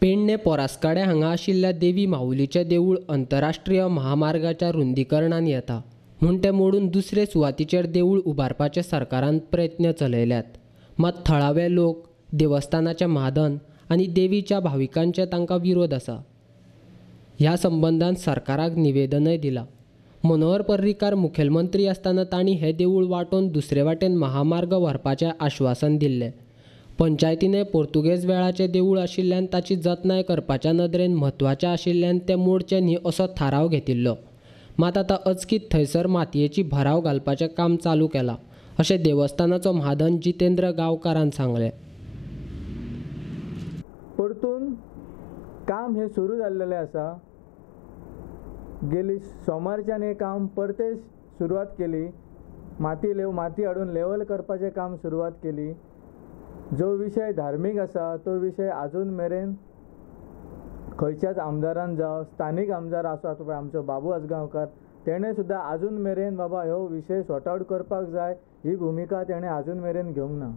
पेडणे पोरासकाडे हांगा आशिल्ल्या देवी माऊलीचें देवूळ अंतरराष्ट्रीय महामार्गाच्या रुंदीकरणान येता म्हूण तें मोडून दुसरे सुवातीचेर देवूळ उबारपाचे सरकारान प्रयत्न चलयल्यात. मात थळावे लोक, देवस्थानाचे म्हादन आनी देवीच्या भाविकांचे तांकां विरोध आसा. ह्या संबंदान सरकाराक निवेदनय दिलां. मनोहर पर्रीकार मुखेलमंत्री आसतना तांणी हें देवूळ वाटोवन दुसरे वाटेन महामार्ग व्हरपाचें आश्वासन दिल्लें. पंचायतीने पोर्तुगेज वेळाचें देवूळ आशिल्ल्यान ताची जतनाय करपाच्या नदरेन म्हत्वाचें आशिल्ल्यान तें मोडचें न्ही असो थाराव घेतिल्लो. मात आतां अचकीत थंयसर मातयेची भराव घालपाचें काम चालू केलां अशें देवस्थानाचो म्हादन जितेंद्र गांवकारान सांगलें. परतून काम हे सुरू जाल्लेलें आसा. गेली सोमारच्यान हें काम परते सुरवात केली. माती हाडून लेवल करपाचें काम सुरवात केली. जो विशय धार्मीक आसा तो विशय आजून मेरेन खंयच्याच आमदारान जावं स्थानीक आमदार आसा पळय आमचो बाबू आजगांवकार तेणें सुद्दां आजून मेरेन बाबा ह्यो विशय सॉर्ट आवट करपाक जाय ही भुमिका तेणें आजून मेरेन घेवंक ना.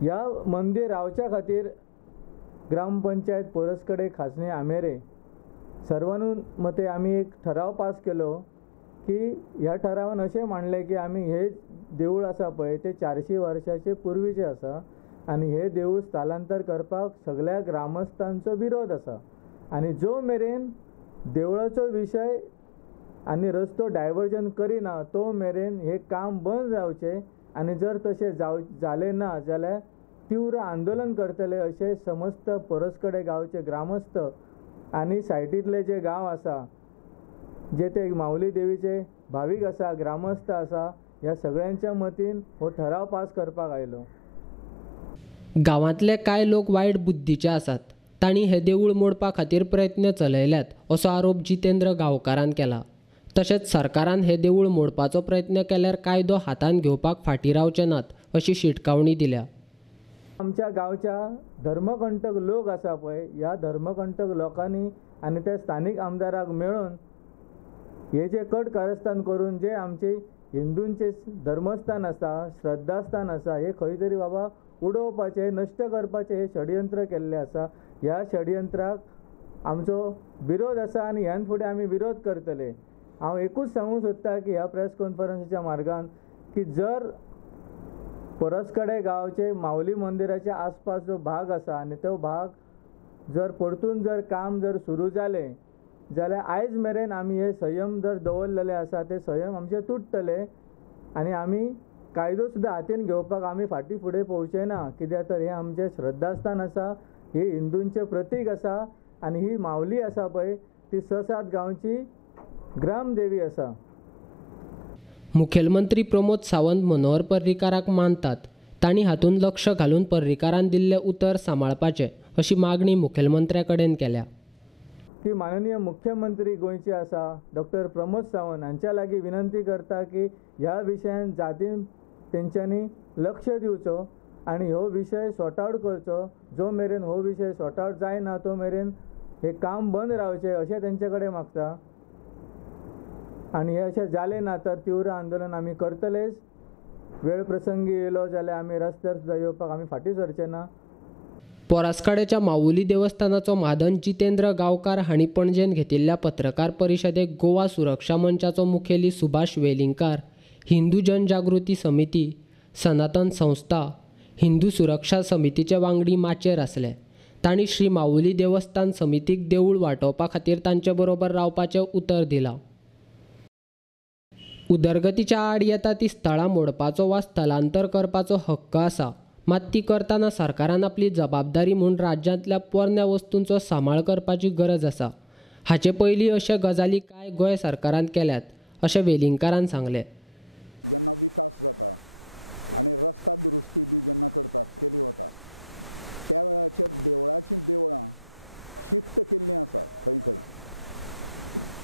ह्या मंदीर रावच्या खातीर ग्रामपंचायत पोरसकडे खासणी आमेरे सर्वानुमते आमी एक ठराव पास केलो की ह्या ठरावान अशें मांडलें की आमी हे देवूळ आसा पळय ते 400 वर्सांचे पुर्वीचे आसा आनी हे देवूळ स्थलांतर करपाक सगळ्या ग्रामस्थांचो विरोध आसा आनी जो मेरेन देवळाचो विशय आनी रस्तो डायवर्जन करिना तो मेरेन हे काम बंद जावचें आनी जर तशें जालें ना जाल्यार तीव्र आंदोलन करतले अशें समस्त परसकडे गांवचे ग्रामस्थ आनी सायटीतले जे गांव आसा जे ते माऊली देवीचे भावीक आसा ग्रामस्थ आसा ह्या सगळ्यांच्या मतीन हो ठराव पास करपाक आयलो. गांवांतले कांय लोक वायट बुद्धीचे आसात. तांणी हे देवूळ मोडपा खातीर प्रयत्न चलयल्यात असो आरोप जितेंद्र गांवकारान केला. तशेंच सरकारान हे देवूळ मोडपाचो प्रयत्न केल्यार कायदो हातान घेवपाक फाटीं रावचे नात अशी शिटकावणी दिल्या. आमच्या गांवच्या धर्मकंटक लोक आसा पळय ह्या धर्मकंटक लोकांनी आनी त्या स्थानीक आमदाराक मेळून हे जे कट कारस्थान करून जे आमचे हिंदूंचे धर्मस्थान आसा श्रद्धास्थान आसा हे खंय तरी बाबा उडोवपाचे नश्ट करपाचे हे षडयंत्र केल्ले आसा. ह्या षडयंत्राक आमचो विरोध आसा आनी ह्यान फुडें आमी विरोध करतले. हांव एकूच सांगूंक सोदतां की ह्या प्रेस कॉन्फरन्सीच्या मार्गान की जर परसकडे गांवचे माऊली मंदिराच्या आसपास जो भाग आसा आनी तो भाग जर परतून जर काम जर सुरू जालें जाल्यार आयज मेरेन आमी हे संयम जर दवरलेले आसा ते संयम आमचे तुटतले आनी आमी कायदो सुद्दां हातीन घेवपाक आमी फाटीं फुडें पोवचे ना. कित्याक तर हे आमचें श्रद्धास्थान आसा ही हिंदूंचें प्रतीक आसा आनी ही माऊली आसा पळय ती 6-7 गांवची ग्रामदेवी आसा. मुखेलमंत्री प्रमोद सावंत मनोहर पर्रीकाराक मानतात. तांणी हातूंत लक्ष घालून पर्रीकारान दिल्लें उतर सांबाळपाचें अशी मागणी मुखेलमंत्र्या कडेन केल्या. की माननीय मुख्यमंत्री गोंयचे आसा डॉक्टर प्रमोद सावंत हांच्या लागीं विनंती करता की ह्या विशयान जातीन तेंच्यांनी लक्ष दिवचो आनी हो विशय सॉर्ट आवट करचो. जो मेरेन हो विशय सॉर्ट आवट जायना तो मेरेन हे काम बंद रावचें अशें तेंचे कडेन मागता. आनी हे अशें जालें ना तर तीव्र आंदोलन आमी करतलेच. वेळ प्रसंगी येयलो जाल्यार आमी रस्त्यार सुद्दां येवपाक आमी फाटीं सरचे ना. पोरासकाडेच्या माऊली देवस्थानाचो म्हादन जितेंद्र गांवकार हांणी पणजेन घेतिल्ल्या पत्रकार परिशदेक गोवा सुरक्षा मंचाचो मुखेली सुभाष वेलिंगकार, हिंदू जनजागृती समिती, सनातन संस्था, हिंदू सुरक्षा समितीचे वांगडी माचेर आसले. तांणी श्री माऊली देवस्थान समितीक देवूळ वांटोवपा खातीर तांचे बरोबर रावपाचें उतर दिलां. उदरगतीच्या आड येता ती स्थळां मोडपाचो वा स्थलांतर करपाचो हक्क आसा. मात ती करतना सरकारान आपली जबाबदारी म्हूण राज्यांतल्या पोरण्या वस्तूंचो सांबाळ करपाची गरज आसा. हाचे पयलीं अशे गजाली कांय गोंय सरकारान केल्यात अशें वेलिंगकारान सांगलें. जेन्ना विकास जाता आनी रस्ता दुरुस्ती बी जेन्ना करतात केली वता त्या वेळाचेर देवळांची देवळां शिफ्ट केल्लीं आसात खंय खंय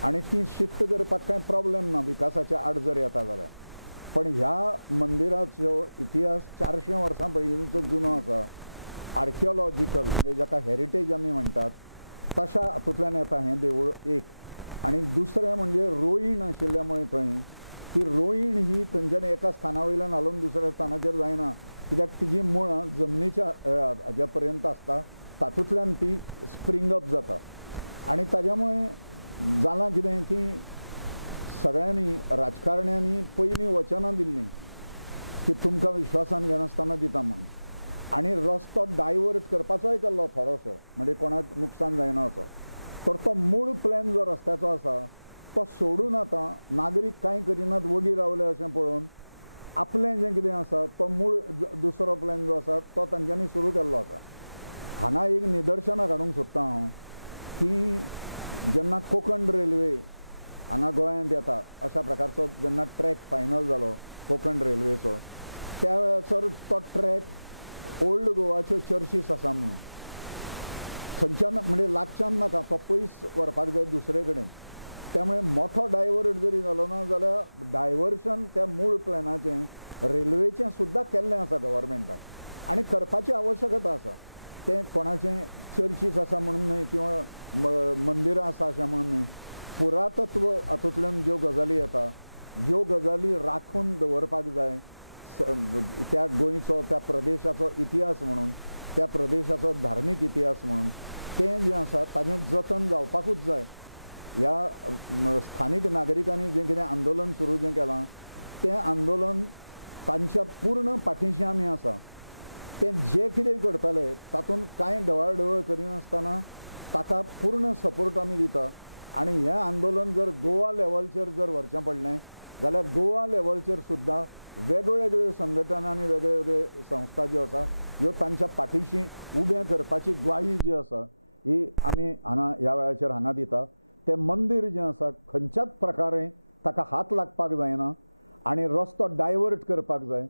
आनी ती शिफ्ट करपाक कांय प्रॉब्लेम ना विकासाच्या आड जर येता जाल्यार. पण ह्या मंदिराचो इतिहास 400 वर्सां पयलींचो जुनो आसा. आर्किओलॉजिकल म्हणजे जाका हेरिटेज आमी म्हणटात तशा हातूंतल्यान येता हें देवूळ एक. आनी दुसरें म्हणजे रोईण आशिल्ल्या मुळे थंय ती रोईण ही थंयच्यान एका स्थाना वयल्यान हालून दुसऱ्या स्थानाचेर जायना. कित्याक तिजी मुळां जमनीच्या हाज्या पर्यंत आसता, तातूंतल्यान ती स्प्रिंग अप जाता. आनी ताज्या मुळे जालां कितें की सगळ्यांनी राजकारण्यांनी पयलीं वचनां दिल्लीं की तुमकां विश्वासान घेनासतना दिता म्हणून, आनी रस्तो डायवर्ट करपाचोय केल्लो थोडोसो, म्हणजे कोणाक नुकसान जायना असो. तर तो मूळ प्लॅन जो रस्त्याचो आसा तो सोडून आतां नागरीक कांय करिनात, वगीर रावले अशें पळोवन आपलें जें कितें आसा तो मूळ दुसरो प्लॅन जो आसा तो तांच्यांनी सुरू केल्लो आसा. हांगा एक निदर्शनां काडूंक सोदतां हांव की जेन्ना कोंकण रेल्वे हांगा गोंयांत येता अशा प्रकारचो जेन्ना ट्रॅक फायनल जालो कोंकण रेल्वेचो, त्या वेळाचो तो ट्रॅक ओल्ड गोवाच्यो चर्चीस आसा म्हणून थंयच्यान म्हणजे लागच्यान नाका, तो पयस व्हरपाक जाय दुसरे कडेन. त्यामुळे मोठो डायवर्ट जरी जालो ना जाल्यार डायवर्शन त्या मूळ प्लॅनाचें रेल्वेचें सुद्दां केल्लें आसा गव्हर्मेंटान, आनी करपाची आवश्यकता आसा. तें कोणाचें चर्चीस आसा म्हणून न्हय किंवा मंदिरां आसा अशें म्हणून न्हय, पुरातत्व हातूंतल्यान ज्यो गजाली येता ह्यो गजाली राखून दवरपाक जाय. त्या गोंयचो त्या प्रदेशाचो इतिहास म्हणून, त्या प्रदेशाचो धार्मीक इतिहास म्हणून तें जें आसा ताजें जतन जावपाकूच जाय. ह्या स्थानीक नागरिकांनी जें कितें आंदोलन सुरू जें केलां तें आंदोलन तांच्या पूर्ण पाठीशी आमी आसा. ते जे कितें करतले तातूंत कांय ढवळाढवळ करिनासतना ताका पूर्ण सपोर्ट आमी दिता. आनी हें आंदोलन जर गोवा लेवलचेर जर व्हरचें पडलें जाल्यार गोवा लेवलचेर सुद्दां वेगवेगळ्यो संघटना आनी वेगळे संस्था ज्यो आसा ह्यो तांच्या पाठीशी उबें करपाची ग्वाही जी आसा ही आमी हांगा ह्या वेळाचेर हांगा दिता. तें मंदीर जें आसा खंयच्याच प्रकारे ताका हात लागपाक जायना आनी रस्तो डायवर्ट करपाक जाय